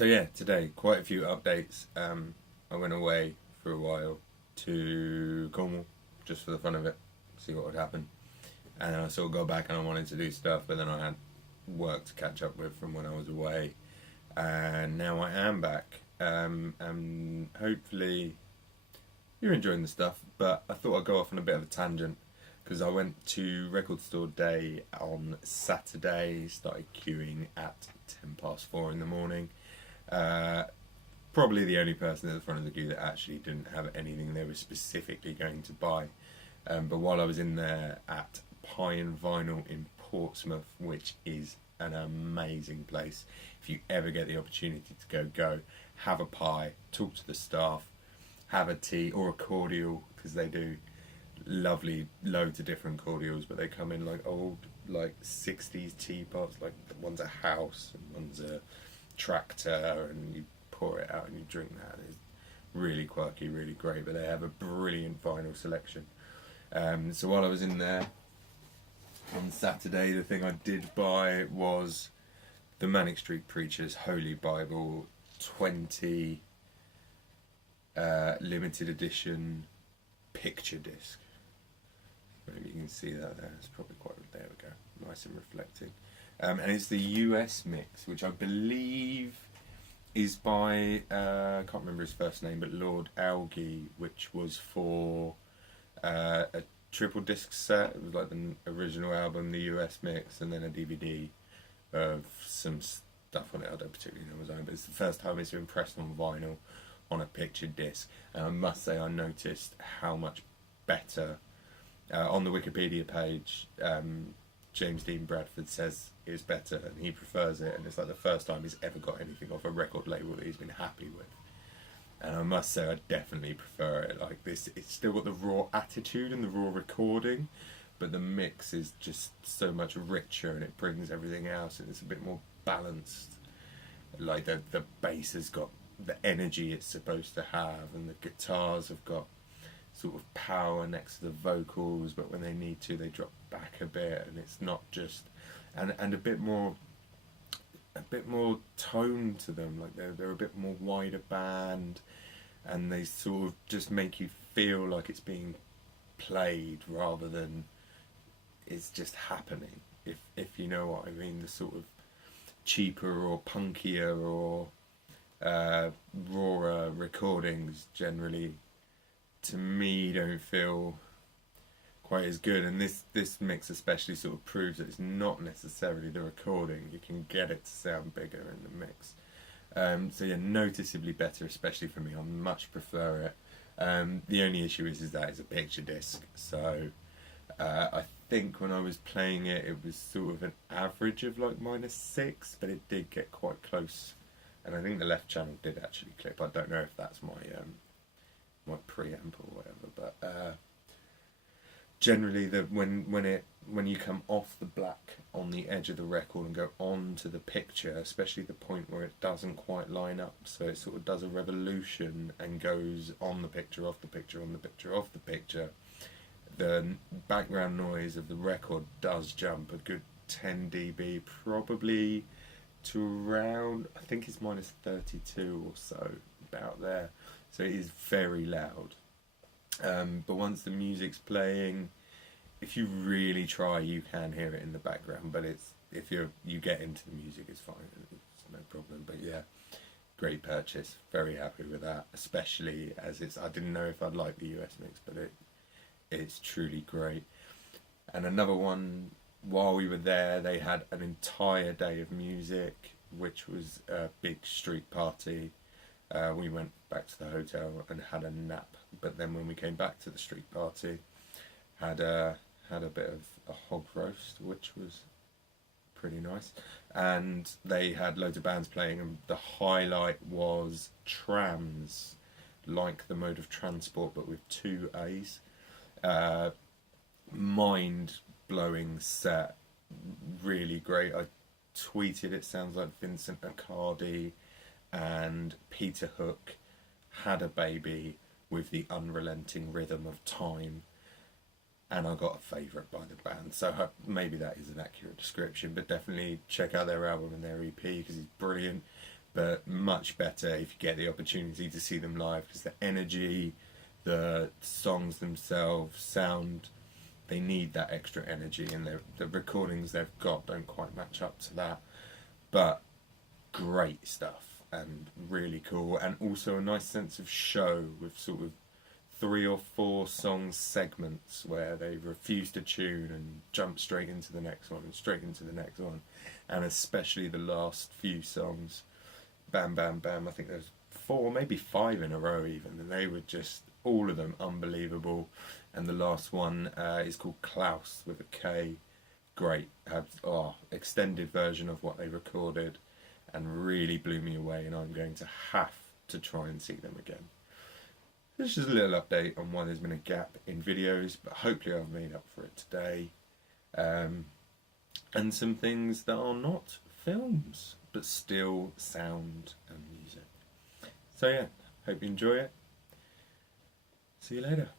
So yeah, today quite a few updates. I went away for a while to Cornwall just for the fun of it, see what would happen, and then I sort of got back and I wanted to do stuff, but then I had work to catch up with from when I was away, and now I am back. And hopefully you're enjoying the stuff, but I thought I'd go off on a bit of a tangent because I went to Record Store Day on Saturday, started queuing at 4:10 in the morning. Uh, Probably the only person at the front of the queue that actually didn't have anything they were specifically going to buy. But while I was in there at Pie and Vinyl in Portsmouth, which is an amazing place, if you ever get the opportunity to go, have a pie, talk to the staff, have a tea or a cordial, because they do lovely loads of different cordials, but they come in like old, like 60s teapots, like one's a house and one's a tractor, and you pour it out and you drink that. It's really quirky, really great, but they have a brilliant vinyl selection. So while I was in there on Saturday, the thing I did buy was the Manic Street Preachers Holy Bible 20 limited edition picture disc. Maybe you can see that there. It's probably quite, there we go, nice and reflecting. And it's the US mix, which I believe is by, I can't remember his first name, but Lord Algie, which was for a triple disc set. It was like the original album, the US mix, and then a DVD of some stuff on it. I don't particularly know his own, but it's the first time it's been pressed on vinyl on a picture disc. And I must say I noticed how much better, on the Wikipedia page, James Dean Bradford says it's better and he prefers it, and it's like the first time he's ever got anything off a record label that he's been happy with. And I must say I definitely prefer it like this. It's still got the raw attitude and the raw recording, but the mix is just so much richer and it brings everything else and it's a bit more balanced. Like the bass has got the energy it's supposed to have, and the guitars have got sort of power next to the vocals, but when they need to they drop back a bit, and it's not just and a bit more tone to them, like they're a bit more wider band, and they sort of just make you feel like it's being played rather than it's just happening, if you know what I mean. The sort of cheaper or punkier or rawer recordings generally, to me, don't feel quite as good, and this mix especially sort of proves that it's not necessarily the recording. You can get it to sound bigger in the mix. So yeah, noticeably better, especially for me. I much prefer it. The only issue is that it's a picture disc, so I think when I was playing it, it was sort of an average of like -6, but it did get quite close, and I think the left channel did actually clip. I don't know if that's my my preamp or whatever, but generally when you come off the black on the edge of the record and go on to the picture, especially the point where it doesn't quite line up, so it sort of does a revolution and goes on the picture, off the picture, on the picture, off the picture, the background noise of the record does jump a good 10 dB, probably to around, I think it's -32 or so, about there. So it is very loud. But once the music's playing, if you really try, you can hear it in the background. But it's if you get into the music, it's fine. It's no problem. But yeah, great purchase. Very happy with that. Especially as I didn't know if I'd like the US mix, but it's truly great. And another one, while we were there, they had an entire day of music, which was a big street party. We went back to the hotel and had a nap, but then when we came back to the street party, had a bit of a hog roast, which was pretty nice, and they had loads of bands playing, and the highlight was Traams, like the mode of transport but with 2 A's. Mind-blowing set, really great. I tweeted it sounds like Vincent Accardi and Peter Hook had a baby with the unrelenting rhythm of time, and I got a favourite by the band, so maybe that is an accurate description, but definitely check out their album and their EP because it's brilliant. but much better if you get the opportunity to see them live, because the energy, the songs themselves sound, they need that extra energy, and the recordings they've got don't quite match up to that, but great stuff and really cool, and also a nice sense of show with sort of 3 or 4 song segments where they refuse to tune and jump straight into the next one and straight into the next one, and especially the last few songs, Bam Bam Bam, I think there's 4, maybe 5 in a row even, and they were just, all of them, unbelievable. And the last one is called Klaus with a K. Great, extended version of what they recorded, and really blew me away, and I'm going to have to try and see them again. This is just a little update on why there's been a gap in videos, but hopefully I've made up for it today. And some things that are not films, but still sound and music. So yeah, hope you enjoy it. See you later.